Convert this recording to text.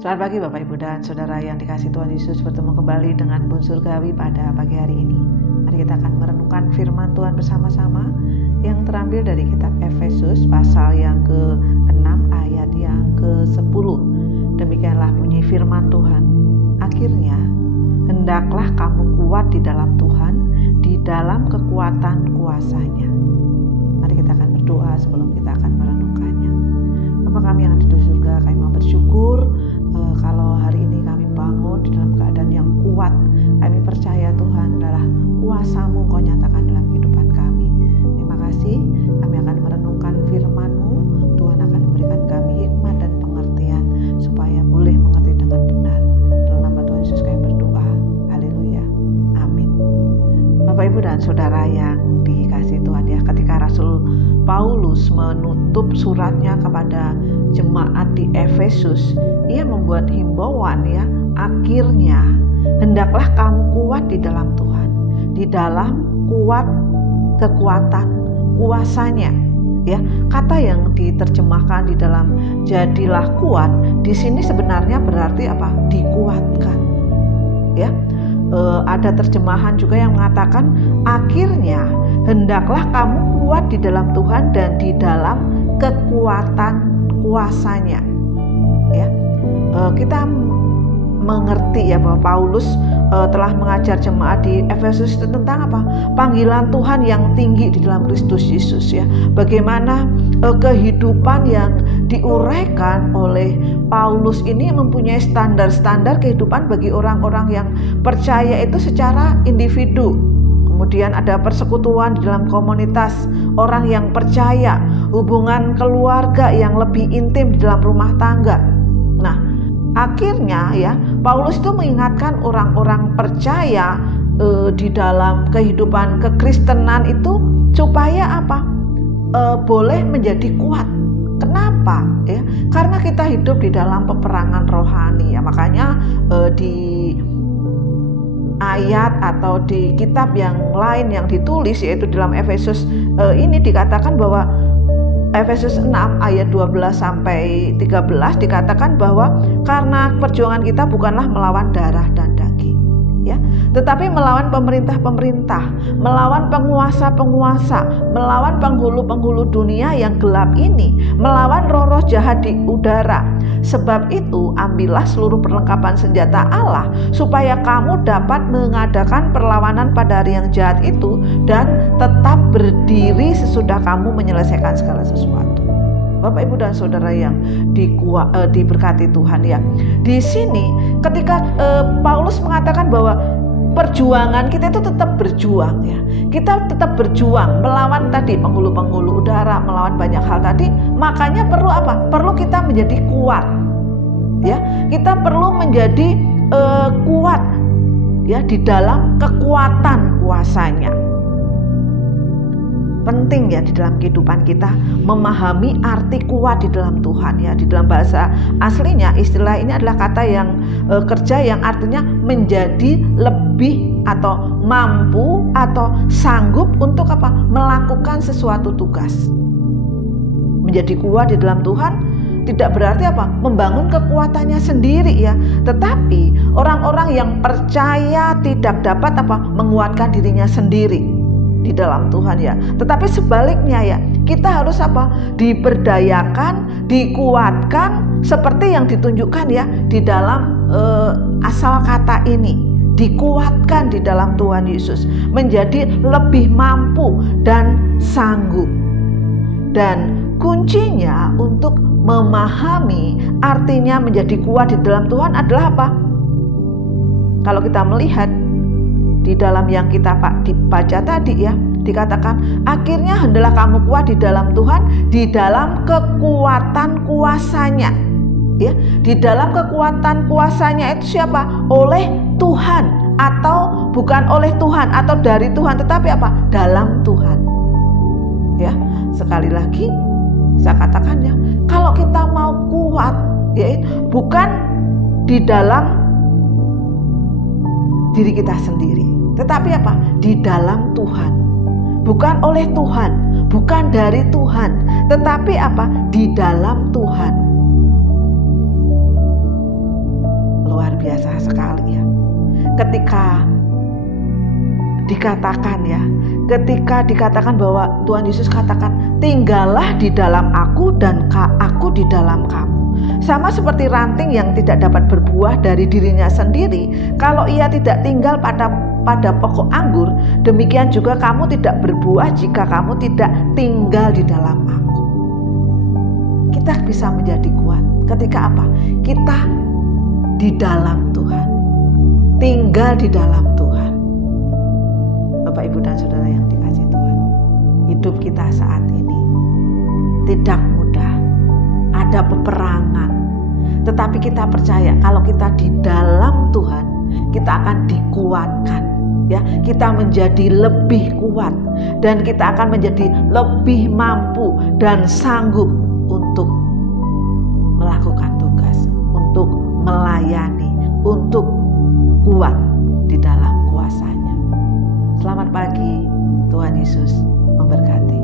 Selamat pagi Bapak Ibu dan Saudara yang dikasihi Tuhan Yesus, bertemu kembali dengan Bun Surgawi pada pagi hari ini. Mari kita akan merenungkan firman Tuhan bersama-sama yang terambil dari kitab Efesus pasal yang ke-6 ayat yang ke-10. Demikianlah bunyi firman Tuhan. Akhirnya, hendaklah kamu kuat di dalam Tuhan, di dalam kekuatan kuasa-Nya. Mari kita akan berdoa sebelum kita akan merenungkannya. Bapa kami yang ada di surga, kami mau bersyukur kalau hari ini kami bangun di dalam keadaan yang kuat. Kami percaya Tuhan adalah kuasa-Mu Kau nyatakan dalam kehidupan kami. Terima kasih, kami akan merenungkan firman-Mu. Tuhan akan memberikan kami hikmat dan pengertian supaya boleh mengerti dengan benar. Dalam nama Tuhan Yesus kami berdoa. Haleluya. Amin. Bapak Ibu dan Saudara yang dikasihi Tuhan ya, ketika Rasul Paulus menutup suratnya kepada jemaat di Efesus, ia membuat himbauan ya, akhirnya hendaklah kamu kuat di dalam Tuhan, di dalam kekuatan kuasa-Nya. Ya, kata yang diterjemahkan di dalam jadilah kuat di sini sebenarnya berarti apa? Dikuatkan. Ya. Ada terjemahan juga yang mengatakan akhirnya hendaklah kamu kuat di dalam Tuhan dan di dalam kekuatan kuasa-Nya. Ya, kita mengerti ya bahwa Paulus telah mengajar jemaat di Efesus itu tentang apa? Panggilan Tuhan yang tinggi di dalam Kristus Yesus ya. Bagaimana kehidupan yang diuraikan oleh Paulus ini mempunyai standar-standar kehidupan bagi orang-orang yang percaya itu secara individu. Kemudian ada persekutuan di dalam komunitas orang yang percaya, hubungan keluarga yang lebih intim di dalam rumah tangga. Nah, akhirnya ya Paulus itu mengingatkan orang-orang percaya di dalam kehidupan kekristenan itu supaya apa? Boleh menjadi kuat. Kenapa? Ya, karena kita hidup di dalam peperangan rohani ya. Makanya di ayat atau di kitab yang lain yang ditulis yaitu dalam Efesus ini dikatakan bahwa Efesus 6 ayat 12 sampai 13 dikatakan bahwa karena perjuangan kita bukanlah melawan darah dan daging ya, tetapi melawan pemerintah-pemerintah, melawan penguasa-penguasa, melawan penghulu-penghulu dunia yang gelap ini, melawan roh-roh jahat di udara. Sebab itu ambillah seluruh perlengkapan senjata Allah supaya kamu dapat mengadakan perlawanan pada hari yang jahat itu dan tetap berdiri sesudah kamu menyelesaikan segala sesuatu. Bapak Ibu dan Saudara yang diberkati Tuhan ya. Di sini ketika Paulus mengatakan bahwa perjuangan kita itu tetap berjuang ya. Kita tetap berjuang melawan tadi penghulu-penghulu udara, melawan banyak hal tadi. Makanya perlu apa? Perlu kita menjadi kuat. Ya, kita perlu menjadi kuat ya di dalam kekuatan kuasa-Nya. Penting ya di dalam kehidupan kita memahami arti kuat di dalam Tuhan ya. Di dalam bahasa aslinya istilah ini adalah kata yang kerja yang artinya menjadi lebih atau mampu atau sanggup untuk apa? Melakukan sesuatu tugas. Menjadi kuat di dalam Tuhan tidak berarti apa? Membangun kekuatannya sendiri ya. Tetapi orang-orang yang percaya tidak dapat apa? Menguatkan dirinya sendiri di dalam Tuhan ya. Tetapi sebaliknya ya, kita harus apa? Diberdayakan, dikuatkan seperti yang ditunjukkan ya di dalam asal kata ini. Dikuatkan di dalam Tuhan Yesus, menjadi lebih mampu dan sanggup. Dan kuncinya untuk memahami artinya menjadi kuat di dalam Tuhan adalah apa? Kalau kita melihat di dalam yang kita baca tadi ya, dikatakan akhirnya hendaklah kamu kuat di dalam Tuhan, di dalam kekuatan kuasa-Nya ya. Di dalam kekuatan kuasa-Nya itu siapa? Oleh Tuhan, atau bukan oleh Tuhan atau dari Tuhan, tetapi apa? Dalam Tuhan ya. Sekali lagi saya katakan ya, kalau kita mau kuat ya, bukan di dalam diri kita sendiri, tetapi apa? Di dalam Tuhan. Bukan oleh Tuhan, bukan dari Tuhan, tetapi apa? Di dalam Tuhan. luar biasa sekali ya. Ketika dikatakan bahwa Tuhan Yesus katakan, tinggallah di dalam aku dan aku di dalam kamu. Sama seperti ranting yang tidak dapat berbuah dari dirinya sendiri, kalau ia tidak tinggal pada pokok anggur, demikian juga kamu tidak berbuah jika kamu tidak tinggal di dalam aku. Kita bisa menjadi kuat ketika apa? Kita di dalam Tuhan, tinggal di dalam Tuhan. Bapak, Ibu, dan Saudara yang dikasihi Tuhan, hidup kita saat ini tidak mudah, ada peperangan, tetapi kita percaya kalau kita di dalam Tuhan, kita akan dikuatkan, ya, kita menjadi lebih kuat dan kita akan menjadi lebih mampu dan sanggup untuk melakukan tugas, untuk melayani, untuk kuat di dalam kuasa-Nya. Selamat pagi, Tuhan Yesus memberkati.